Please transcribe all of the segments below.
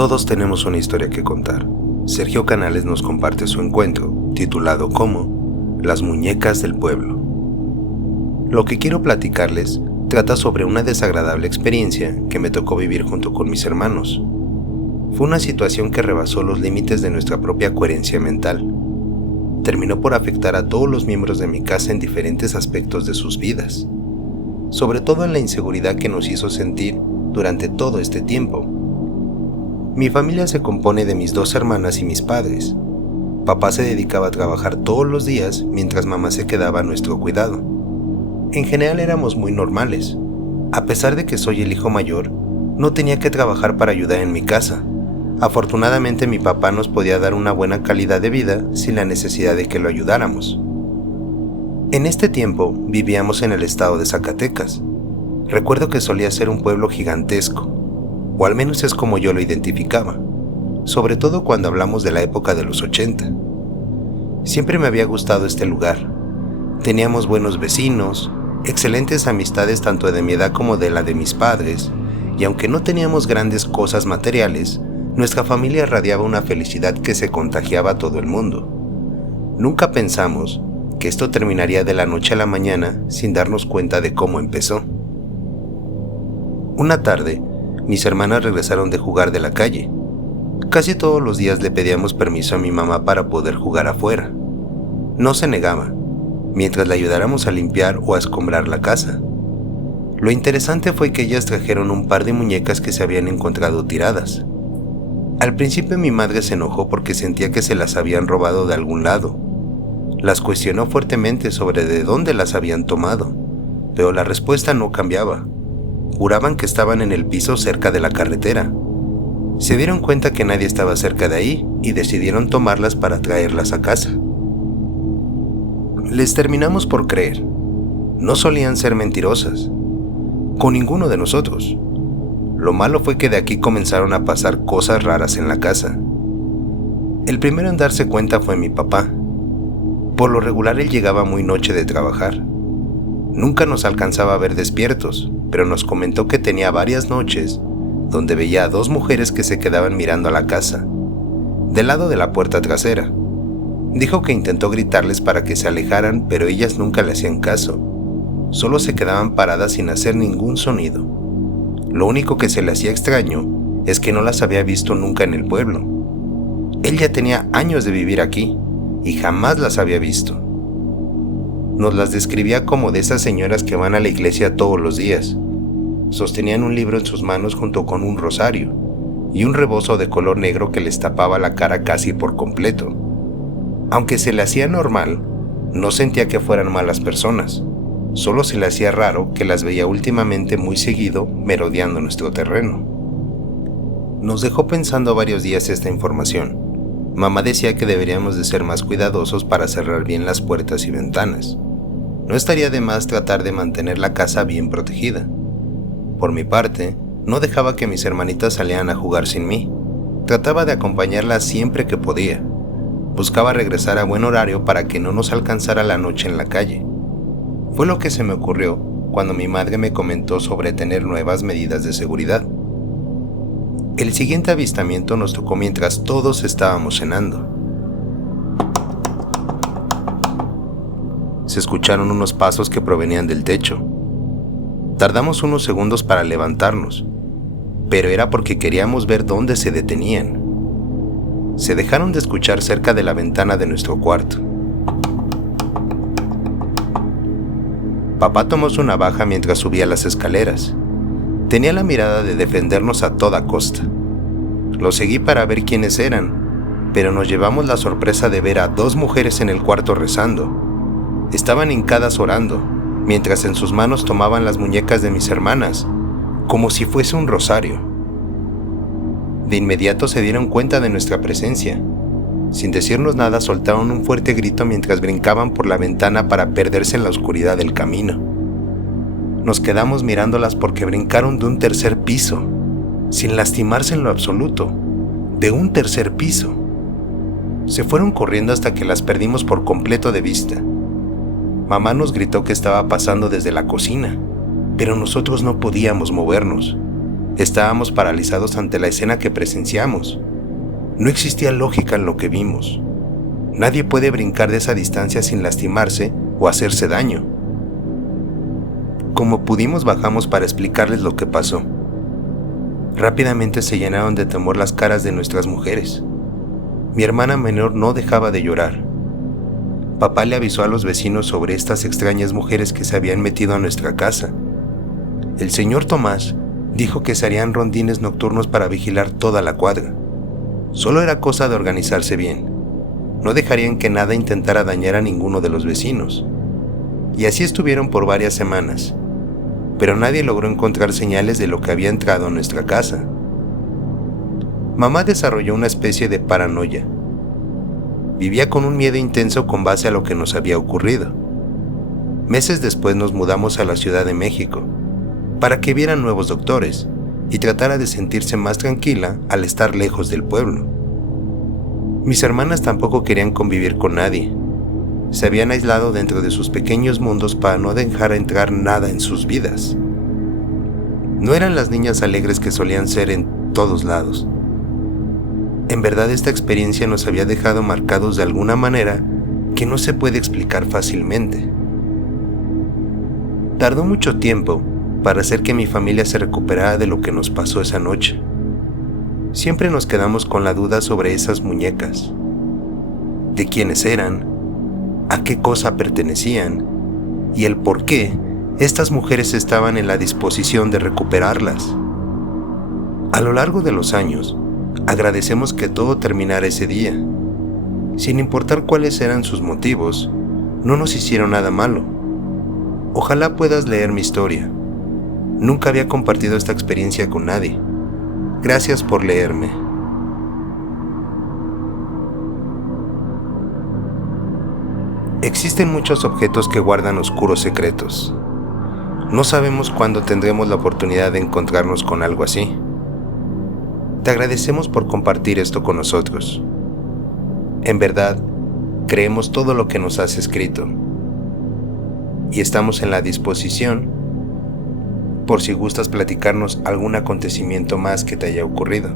Todos tenemos una historia que contar. Sergio Canales nos comparte su encuentro, titulado como Las muñecas del pueblo. Lo que quiero platicarles trata sobre una desagradable experiencia que me tocó vivir junto con mis hermanos. Fue una situación que rebasó los límites de nuestra propia coherencia mental. Terminó por afectar a todos los miembros de mi casa en diferentes aspectos de sus vidas, sobre todo en la inseguridad que nos hizo sentir durante todo este tiempo. Mi familia se compone de mis 2 hermanas y mis padres. Papá se dedicaba a trabajar todos los días mientras mamá se quedaba a nuestro cuidado. En general éramos muy normales. A pesar de que soy el hijo mayor, no tenía que trabajar para ayudar en mi casa. Afortunadamente mi papá nos podía dar una buena calidad de vida sin la necesidad de que lo ayudáramos. En este tiempo vivíamos en el estado de Zacatecas. Recuerdo que solía ser un pueblo gigantesco, o al menos es como yo lo identificaba, sobre todo cuando hablamos de la época de los 80. Siempre me había gustado este lugar. Teníamos buenos vecinos, excelentes amistades tanto de mi edad como de la de mis padres, y aunque no teníamos grandes cosas materiales, nuestra familia irradiaba una felicidad que se contagiaba a todo el mundo. Nunca pensamos que esto terminaría de la noche a la mañana sin darnos cuenta de cómo empezó. Una tarde, mis hermanas regresaron de jugar de la calle. Casi todos los días le pedíamos permiso a mi mamá para poder jugar afuera. No se negaba, mientras le ayudáramos a limpiar o a escombrar la casa. Lo interesante fue que ellas trajeron un par de muñecas que se habían encontrado tiradas. Al principio mi madre se enojó porque sentía que se las habían robado de algún lado. Las cuestionó fuertemente sobre de dónde las habían tomado, pero la respuesta no cambiaba. Juraban que estaban en el piso cerca de la carretera. Se dieron cuenta que nadie estaba cerca de ahí y decidieron tomarlas para traerlas a casa. Les terminamos por creer. No solían ser mentirosas, con ninguno de nosotros. Lo malo fue que de aquí comenzaron a pasar cosas raras en la casa. El primero en darse cuenta fue mi papá. Por lo regular él llegaba muy noche de trabajar. Nunca nos alcanzaba a ver despiertos, pero nos comentó que tenía varias noches donde veía a 2 mujeres que se quedaban mirando a la casa, del lado de la puerta trasera. Dijo que intentó gritarles para que se alejaran, pero ellas nunca le hacían caso. Solo se quedaban paradas sin hacer ningún sonido. Lo único que se le hacía extraño es que no las había visto nunca en el pueblo. Él ya tenía años de vivir aquí y jamás las había visto. Nos las describía como de esas señoras que van a la iglesia todos los días. Sostenían un libro en sus manos junto con un rosario y un rebozo de color negro que les tapaba la cara casi por completo. Aunque se le hacía normal, no sentía que fueran malas personas. Solo se le hacía raro que las veía últimamente muy seguido merodeando nuestro terreno. Nos dejó pensando varios días esta información. Mamá decía que deberíamos de ser más cuidadosos para cerrar bien las puertas y ventanas. No estaría de más tratar de mantener la casa bien protegida. Por mi parte, no dejaba que mis hermanitas salieran a jugar sin mí. Trataba de acompañarlas siempre que podía. Buscaba regresar a buen horario para que no nos alcanzara la noche en la calle. Fue lo que se me ocurrió cuando mi madre me comentó sobre tener nuevas medidas de seguridad. El siguiente avistamiento nos tocó mientras todos estábamos cenando. Se escucharon unos pasos que provenían del techo. Tardamos unos segundos para levantarnos, pero era porque queríamos ver dónde se detenían. Se dejaron de escuchar cerca de la ventana de nuestro cuarto. Papá tomó su navaja mientras subía las escaleras. Tenía la mirada de defendernos a toda costa. Lo seguí para ver quiénes eran, pero nos llevamos la sorpresa de ver a 2 mujeres en el cuarto rezando. Estaban hincadas orando, mientras en sus manos tomaban las muñecas de mis hermanas, como si fuese un rosario. De inmediato se dieron cuenta de nuestra presencia. Sin decirnos nada, soltaron un fuerte grito mientras brincaban por la ventana para perderse en la oscuridad del camino. Nos quedamos mirándolas porque brincaron de un 3er piso, sin lastimarse en lo absoluto, de un 3er piso. Se fueron corriendo hasta que las perdimos por completo de vista. Mamá nos gritó que estaba pasando desde la cocina, pero nosotros no podíamos movernos. Estábamos paralizados ante la escena que presenciamos. No existía lógica en lo que vimos. Nadie puede brincar de esa distancia sin lastimarse o hacerse daño. Como pudimos bajamos para explicarles lo que pasó. Rápidamente se llenaron de temor las caras de nuestras mujeres. Mi hermana menor no dejaba de llorar. Papá le avisó a los vecinos sobre estas extrañas mujeres que se habían metido a nuestra casa. El señor Tomás dijo que se harían rondines nocturnos para vigilar toda la cuadra. Solo era cosa de organizarse bien. No dejarían que nada intentara dañar a ninguno de los vecinos. Y así estuvieron por varias semanas, pero nadie logró encontrar señales de lo que había entrado a nuestra casa. Mamá desarrolló una especie de paranoia. Vivía con un miedo intenso con base a lo que nos había ocurrido. Meses después nos mudamos a la Ciudad de México, para que vieran nuevos doctores y tratara de sentirse más tranquila al estar lejos del pueblo. Mis hermanas tampoco querían convivir con nadie. Se habían aislado dentro de sus pequeños mundos para no dejar entrar nada en sus vidas. No eran las niñas alegres que solían ser en todos lados. En verdad, esta experiencia nos había dejado marcados de alguna manera que no se puede explicar fácilmente. Tardó mucho tiempo para hacer que mi familia se recuperara de lo que nos pasó esa noche. Siempre nos quedamos con la duda sobre esas muñecas, de quiénes eran, a qué cosa pertenecían y el por qué estas mujeres estaban en la disposición de recuperarlas. A lo largo de los años, agradecemos que todo terminara ese día. Sin importar cuáles eran sus motivos, no nos hicieron nada malo. Ojalá puedas leer mi historia. Nunca había compartido esta experiencia con nadie. Gracias por leerme. Existen muchos objetos que guardan oscuros secretos. No sabemos cuándo tendremos la oportunidad de encontrarnos con algo así. Te agradecemos por compartir esto con nosotros. En verdad, creemos todo lo que nos has escrito. Y estamos en la disposición por si gustas platicarnos algún acontecimiento más que te haya ocurrido.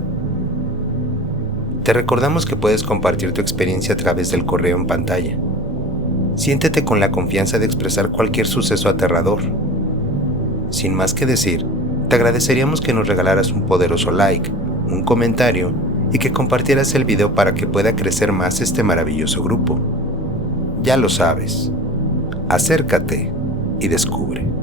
Te recordamos que puedes compartir tu experiencia a través del correo en pantalla. Siéntete con la confianza de expresar cualquier suceso aterrador. Sin más que decir, te agradeceríamos que nos regalaras un poderoso like, un comentario y que compartieras el video para que pueda crecer más este maravilloso grupo. Ya lo sabes, acércate y descubre.